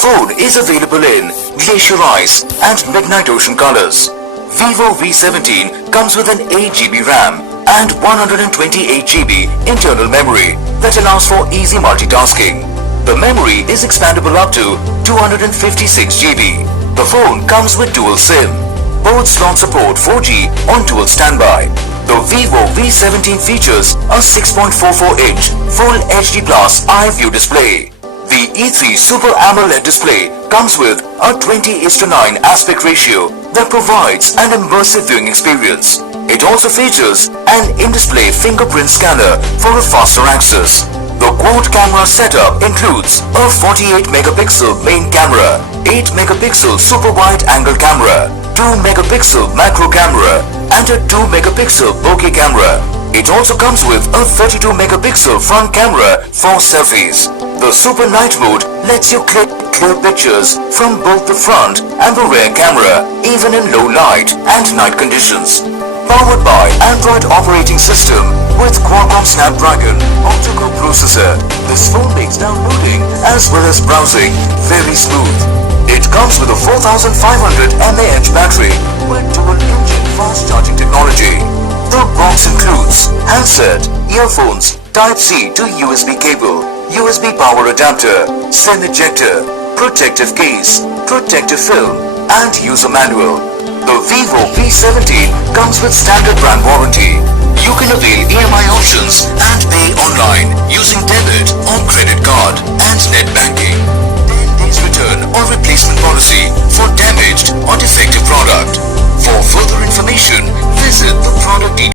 phone is available in glacier ice and midnight ocean colors. Vivo V17 comes with an 8GB RAM and 128GB internal memory that allows for easy multitasking. The memory is expandable up to 256GB. The phone comes with dual SIM. Both slots support 4G on dual standby. The Vivo V17 features a 6.44-inch Full HD+ iView display. The E3 Super Amoled display comes with a 20:9 aspect ratio that provides an immersive viewing experience. It also features an in-display fingerprint scanner for a faster access. The quad camera setup includes a 48-megapixel main camera, 8-megapixel super wide angle camera, 2-megapixel macro camera, and a 2-megapixel bokeh camera. It also comes with a 32-megapixel front camera for selfies. The Super Night mode lets you click clear pictures from both the front and the rear camera, even in low light and night conditions. Powered by Android operating system with Qualcomm Snapdragon octa-core processor, this phone makes downloading as well as browsing very smooth. It comes with a 4500 mAh battery with dual-engine fast charging technology. The box includes handset, earphones, Type-C to USB cable, USB power adapter, SIM ejector, protective case, protective film, and user manual. The Vivo V17 comes with standard brand warranty. You can avail EMI options and pay online using debit or credit card and net banking. 10 days return or replacement policy for damaged or defective product. For further information, visit the product details.